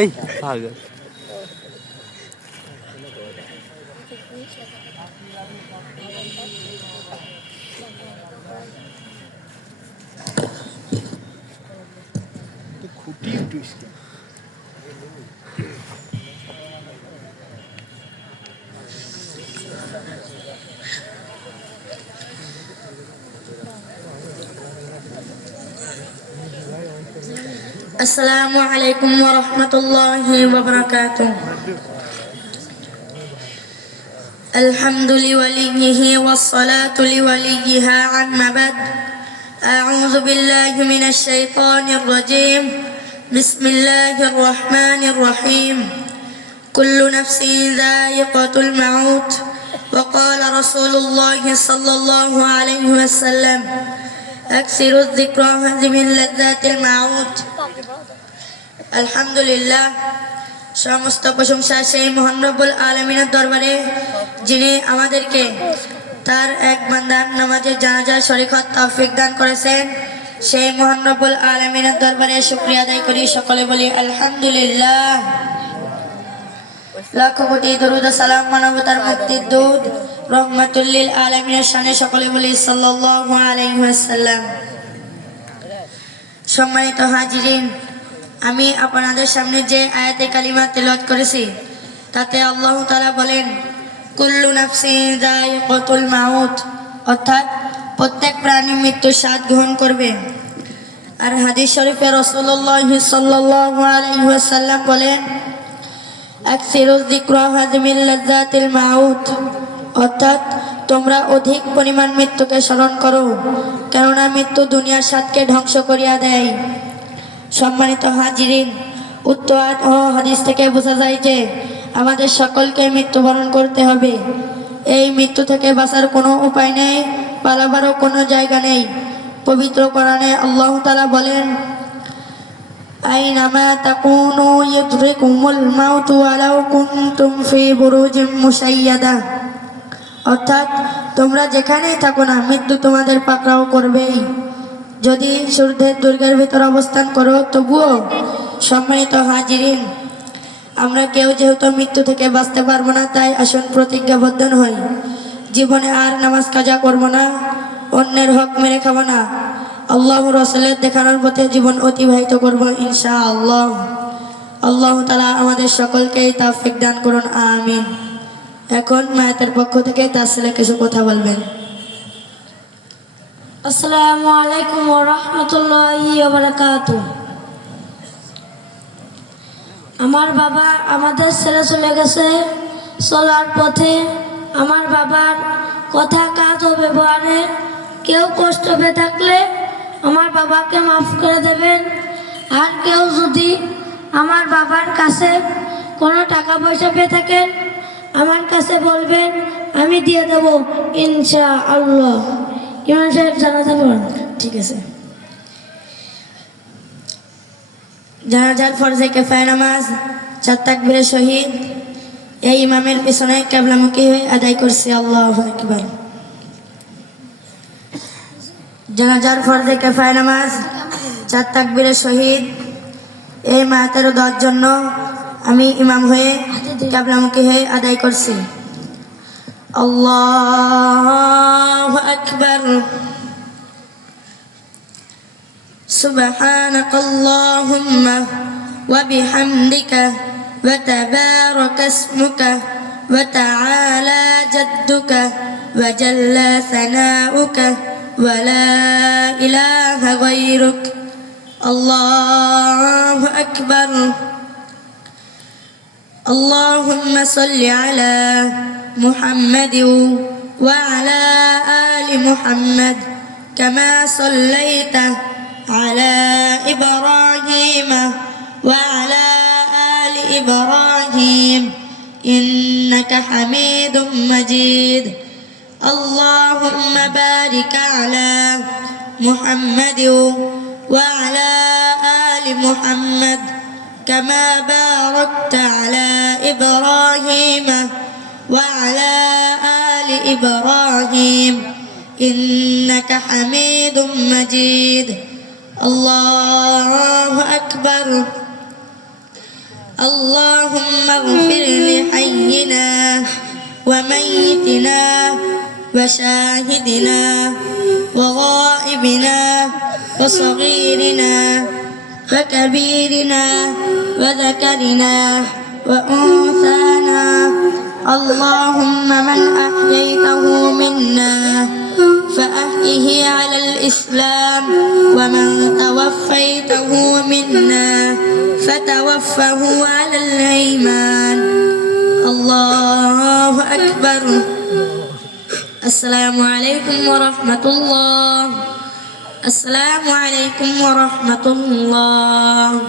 এই পাগল খুঁটি টুইস্ট السلام عليكم ورحمة الله وبركاته. الحمد لوليه والصلاة لوليها عما بعد. أعوذ بالله من الشيطان الرجيم. بسم الله الرحمن الرحيم. كل نفس ذائقة الموت. وقال رسول الله صلى الله عليه وسلم أكثر الذكر من لذات الموت. আলহামদুলিল্লাহ, সমস্ত প্রশংসা সেই মহান রব্বুল আলামিনের দরবারে, যিনি আমাদেরকে তার এক বান্দার নামাজের জানাজার শরীক হওয়ার তৌফিক দান করেছেন। সেই মহান রব্বুল আলামিনের দরবারে শুকরিয়া আদায় করি, সকলে বলি আলহামদুলিল্লাহ। লাখ কোটি দরুদ ও সালাম মানবতার মুক্তির দূত রহমাতুল লিল আলামিনের শানে সকলে বলি সাল্লাল্লাহু আলাইহি ওয়াসাল্লাম। সম্মানিত হাজিরিন, আমি আপনাদের সামনে যে আয়াতে কালিমা তেলাওয়াত করেছি তাতে আল্লাহ তাআলা বলেন কুল্লু নাফসিন যায়িকাতুল মাউত, অর্থাৎ প্রত্যেক প্রাণী মৃত্যুর স্বাদ গ্রহণ করবে। আর হাদিস শরীফে রাসূলুল্লাহ সাল্লাল্লাহু আলাইহি ওয়াসাল্লাম বলেন আকসিরুয যিকরা মিন লাযাতিল মাউত, অর্থাৎ তোমরা অধিক পরিমাণ মৃত্যুকে স্মরণ করো, কেননা মৃত্যু দুনিয়ার স্বাদকে ধ্বংস করিয়া দেয়। সম্মানিত হাজিরিন, উক্ত আয়াত ও হাদিস থেকে বোঝা যায় যে আমাদের সকলকে মৃত্যুবরণ করতে হবে। এই মৃত্যু থেকে বাঁচার কোনো উপায় নেই, পালাবারও কোনো জায়গা নেই। পবিত্র কোরআনে আল্লাহ তাআলা বলেন আইনামা তাকুনু ইউদরিকুমুল মাউতু ওয়ালাউ কুনতুম ফি বুরুজিম মুশাইয়াদা, অর্থাৎ তোমরা যেখানেই থাকো না মৃত্যু তোমাদের পাকড়াও করবেই, যদি সূর্যের দুর্গের ভিতর অবস্থান করো তবুও। সম্মানিত হাজিরিন, আমরা কেউ যেহেতু মৃত্যু থেকে বাঁচতে পারবো না, তাই আসুন প্রতিজ্ঞাবদ্ধ হই, জীবনে আর নামাজ কাজা করব না, অন্যের হক মেরে খাবো না, আল্লাহ রাসূলের দেখানোর পথে জীবন অতিবাহিত করব ইনশাআল্লাহ। আল্লাহ তাআলা আমাদের সকলকে তৌফিক দান করুন, আমিন। এখন মায়াতের পক্ষ থেকে তার ছেলে কিছু কথা বলবেন। আসসালামু আলাইকুম ওয়া রাহমাতুল্লাহি ওয়া বারাকাতুহু। আমার বাবা আমাদের ছেড়ে চলে গেছে, চলার পথে আমার বাবার কথা কাজ ও ব্যবহারে কেউ কষ্ট পেয়ে থাকলে আমার বাবাকে মাফ করে দেবেন। আর কেউ যদি আমার বাবার কাছে কোনো টাকা পয়সা পেয়ে থাকেন আমার কাছে বলবেন, আমি দিয়ে দেব ইনশাআল্লাহ। ইমাম সাহেব জানাজা পড়ান। ঠিক আছে। জানাজার ফরজে কিফায়া নামাজ 4 তাকবীরে শহীদ এই ইমামের পিছনে কিবলামুখী হয়ে আদায় করছি। আল্লাহু আকবার। জানাজার ফরজে কিফায়া নামাজ 4 তাকবীরে শহীদ এই মায়াতের দোয়ার জন্য আমি ইমাম হয়ে কিবলামুখী হয়ে আদায় করছি। আল্লাহু আকবার। সুবহানাকাল্লাহুম্মা ওয়া বিহামদিকা ওয়া তাবারাকা ইসমুকা ওয়া তাআলা জাদ্দুকা ওয়া জাল্লা সানাউকা ওয়া লা ইলাহা গায়রুক। আল্লাহু আকবার। اللهم صل على محمد وعلى آل محمد كما صليت على إبراهيم وعلى آل إبراهيم إنك حميد مجيد. اللهم بارك على محمد وعلى آل محمد كما باركت على إبراهيم وعلى آل إبراهيم إنك حميد مجيد الله أكبر اللهم اغفر لحينا وميتنا وشاهدنا وغائبنا وصغيرنا وكبيرنا وذكرنا وأنثانا اللهم من أحييته منا فأحيه على الإسلام ومن توفيته منا فتوفه على الإيمان الله أكبر السلام عليكم ورحمة الله السلام عليكم ورحمة الله